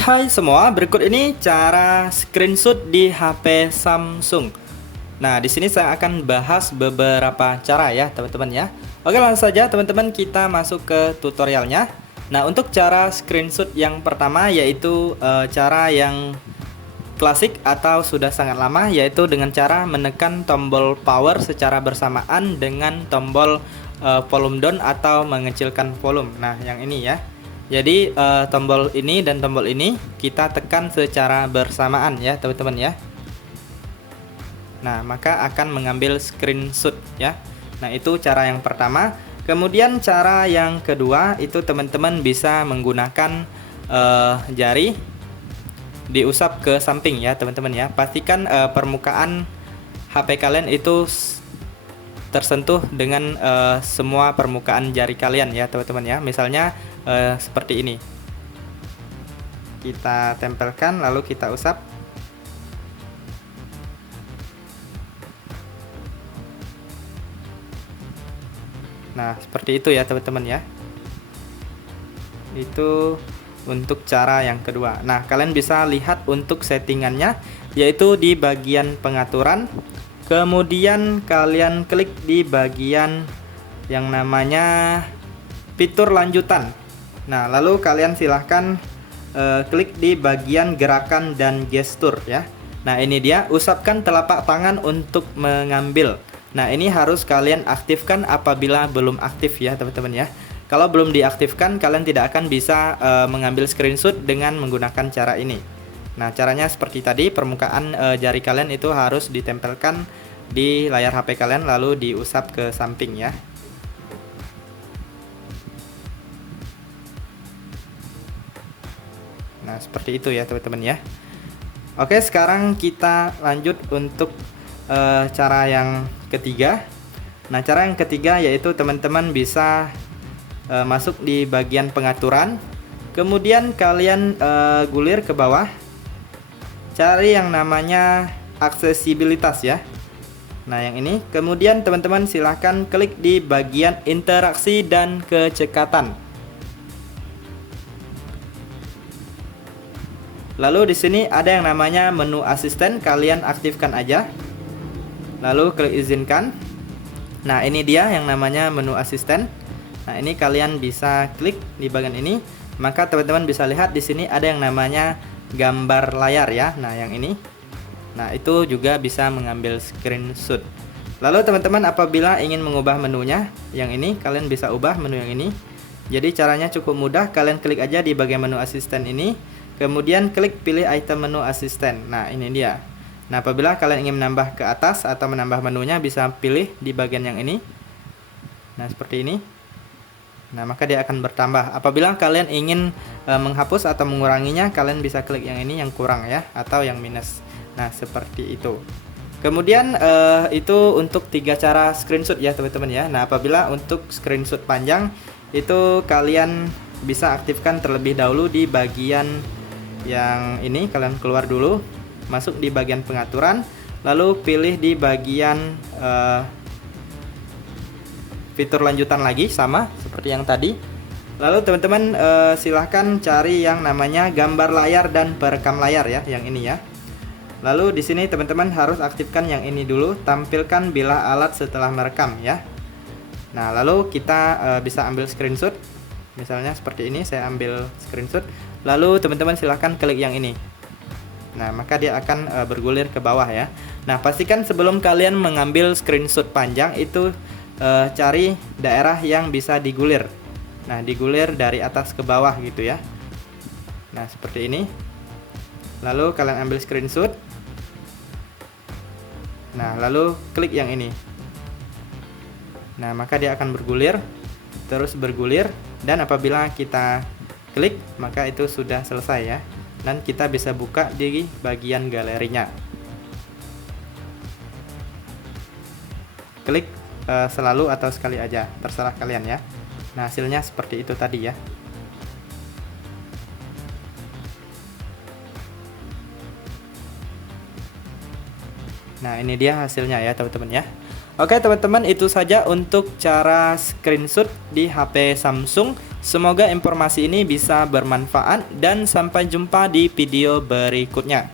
Hai semua, berikut ini cara screenshot di HP Samsung. Nah, di sini saya akan bahas beberapa cara ya, teman-teman ya. Oke, langsung saja teman-teman kita masuk ke tutorialnya. Nah, untuk cara screenshot yang pertama yaitu cara yang klasik atau sudah sangat lama, yaitu dengan cara menekan tombol power secara bersamaan dengan tombol volume down atau mengecilkan volume. Nah, yang ini ya. Jadi tombol ini dan tombol ini kita tekan secara bersamaan ya teman-teman ya. Nah, maka akan mengambil screenshot ya. Nah, itu cara yang pertama. Kemudian cara yang kedua itu teman-teman bisa menggunakan jari diusap ke samping ya teman-teman ya. Pastikan permukaan HP kalian itu tersentuh dengan semua permukaan jari kalian ya teman-teman ya. Misalnya seperti ini, kita tempelkan lalu kita usap. Nah, seperti itu ya teman-teman ya. Itu untuk cara yang kedua. Nah, kalian bisa lihat untuk settingannya, yaitu di bagian pengaturan. Kemudian kalian klik di bagian yang namanya fitur lanjutan. Nah, lalu kalian silahkan klik di bagian gerakan dan gestur ya. Nah, ini dia, usapkan telapak tangan untuk mengambil. Nah, ini harus kalian aktifkan apabila belum aktif ya teman-teman ya. Kalau belum diaktifkan, kalian tidak akan bisa mengambil screenshot dengan menggunakan cara ini. Nah, caranya seperti tadi, permukaan jari kalian itu harus ditempelkan di layar HP kalian lalu diusap ke samping ya. Nah, seperti itu ya teman-teman ya. Oke, sekarang kita lanjut untuk cara yang ketiga. Nah, cara yang ketiga yaitu teman-teman bisa masuk di bagian pengaturan. Kemudian kalian gulir ke bawah. Cari yang namanya aksesibilitas ya. Nah, yang ini. Kemudian teman-teman silahkan klik di bagian interaksi dan kecekatan. Lalu di sini ada yang namanya menu asisten, kalian aktifkan aja. Lalu klik izinkan. Nah, ini dia yang namanya menu asisten. Nah, ini kalian bisa klik di bagian ini. Maka teman-teman bisa lihat di sini ada yang namanya gambar layar ya. Nah, yang ini. Nah, itu juga bisa mengambil screenshot. Lalu teman-teman apabila ingin mengubah menunya, yang ini kalian bisa ubah menu yang ini. Jadi caranya cukup mudah, kalian klik aja di bagian menu asisten ini. Kemudian klik pilih item menu asisten. Nah, ini dia. Nah, apabila kalian ingin menambah ke atas atau menambah menunya, bisa pilih di bagian yang ini. Nah, seperti ini. Nah, maka dia akan bertambah. Apabila kalian ingin menghapus atau menguranginya, kalian bisa klik yang ini, yang kurang ya, atau yang minus. Nah, seperti itu. Kemudian itu untuk 3 cara screenshot ya teman-teman ya. Nah, apabila untuk screenshot panjang itu kalian bisa aktifkan terlebih dahulu di bagian yang ini. Kalian keluar dulu, masuk di bagian pengaturan, lalu pilih di bagian fitur lanjutan lagi, sama seperti yang tadi. Lalu teman-teman silahkan cari yang namanya gambar layar dan perekam layar ya, yang ini ya. Lalu di sini teman-teman harus aktifkan yang ini dulu, tampilkan bilah alat setelah merekam ya. Nah, lalu kita bisa ambil screenshot. Misalnya seperti ini, saya ambil screenshot. Lalu teman-teman silahkan klik yang ini. Nah, maka dia akan bergulir ke bawah ya. Nah, pastikan sebelum kalian mengambil screenshot panjang itu cari daerah yang bisa digulir. Nah, digulir dari atas ke bawah gitu ya. Nah, seperti ini. Lalu kalian ambil screenshot. Nah, lalu klik yang ini. Nah, maka dia akan bergulir, terus bergulir, dan apabila kita klik, maka itu sudah selesai ya. Dan kita bisa buka di bagian galerinya. Klik selalu atau sekali aja, terserah kalian ya. Nah, hasilnya seperti itu tadi ya. Nah, ini dia hasilnya ya teman-teman ya. Oke teman-teman, itu saja untuk cara screenshot di HP Samsung. Semoga informasi ini bisa bermanfaat dan sampai jumpa di video berikutnya.